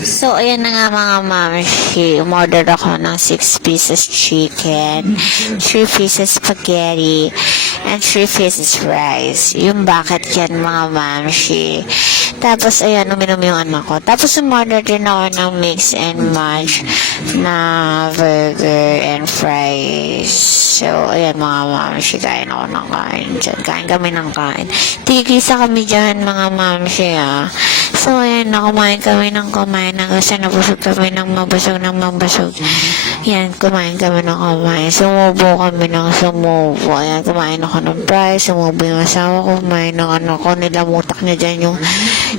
So, ayan na nga mga mamshi. Umorder ako ng 6 pieces chicken, 3 pieces spaghetti, and 3 pieces rice. Yung bucket yan mga mamshi. Tapos, ayan, uminom yung anak ko. Tapos, umorder din ako ng mix and match na burger and fries. So, ayan mga mamshi. Kain ako ng kain dyan. Kain kami ng kain. Tigisa kami dyan mga mamshi So, ayan, kumain kami ng kumain. Hanggang nabusog kami ng mabusog. Yan, kumain kami ng kumain. Sumubo kami ng sumubo. Ayan, kumain ako ng fries. Sumubo yung asawa ko. Kumain ng ano ko. Nilamutak niya dyan yung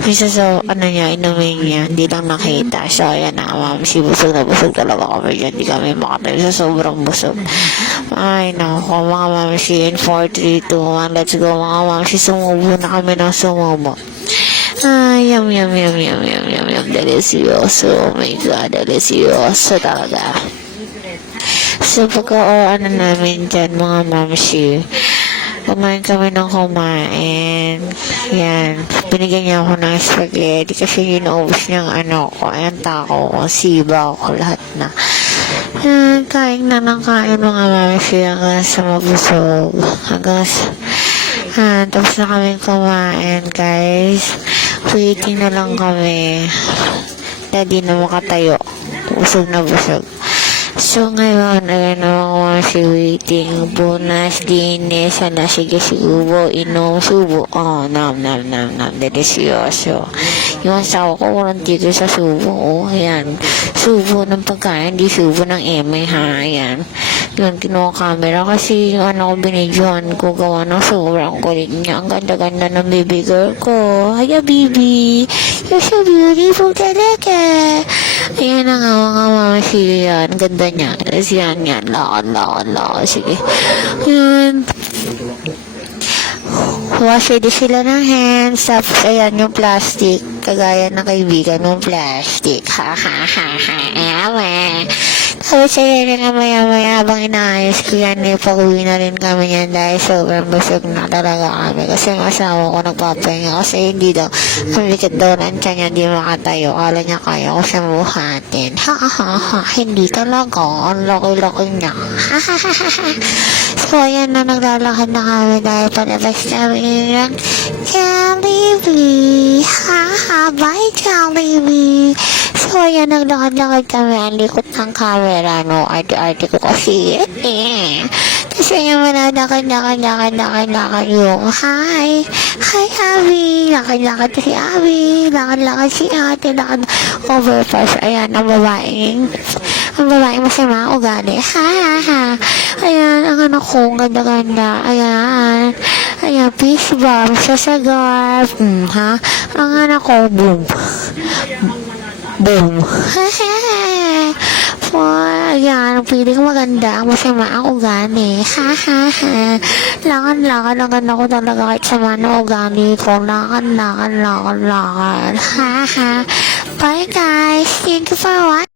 isa sa, inumin niya. Hindi lang nakita. So, ayan na, mamsi. Busog na busog talaga kami dyan. Hindi kami makatayo sa sobrang busog. Ay, nako, mga mamsi. In 4, 3, 2, 1, let's go, mga mamsi. Sumubo na kami ng sumubo. Yum. Delicioso. Oh my God, delicioso talaga. So, pagka namin dyan, mga mamsi, kumain kami ng kumain. Yan. Binigyan niya ako ng spaghetti kasi inaubos niyang ko. Ayan, tako ko, siba ko, lahat na. Kain na ng kain, mga mamsi, hanggang sa mabusog. Tapos na kami kumain, guys. Waiting na lang kami. Hindi na makatayo. Busog na busog. So, ngayon, ayan naman si waiting. Bunas, dinis, sige, subo, inom, subo. Nam. Delicioso. Yung asawa ko, walang tigil sa subo. Ayan. Subo ng pagkain, di subo ng eme, Ayan. Yun, kinuha camera kasi yung ko binidyohan ko gawa ng sobrang kulit niya. Ang ganda-ganda ng baby girl ko. Hiya, baby. You're so beautiful talaga. Ayan na nga mga mamasi yan. Ganda niya. Tapos yan. Lakad. Sige. Yun. Wash din sila ng hands. Tapos ayan yung plastic. Kagaya ng kaibigan ng plastic. Ha. Ewe. Tapos ayan nga maya habang inaayos ko yan, pag-uwi na rin kami yan dahil sobrang busog na talaga kami. Kasi yung asawa ko nagpapahinga kasi hindi daw, malikit daw ng tiyan niya, hindi makatayo. Kala niya kaya ko siya buhatin. Hindi talaga. Ang laki-laki niya. So ayan na, naglalakad na kami dahil palabas namin yan. Jollibee. Bye Jollibee. So ayan, naglakad-lakad kami. Ang likot ng camera, no? Arte-arte ko kasi. Kasi yung manalakad yung hi, Abby. Lakad-lakad si Abby. Lakad-lakad si ate. Lakad overpass. Ayan, ang babaeng masama ugali. Ayan, ang anak ko, ganda-ganda. Ayan, peace bomb sa sagar. Ang anak ko, boom. Ayan, pili ko maganda. Masama ang ugali. Lakad ako talaga kahit sama na ugali ko. Lakad. Bye guys. Thank you for watching.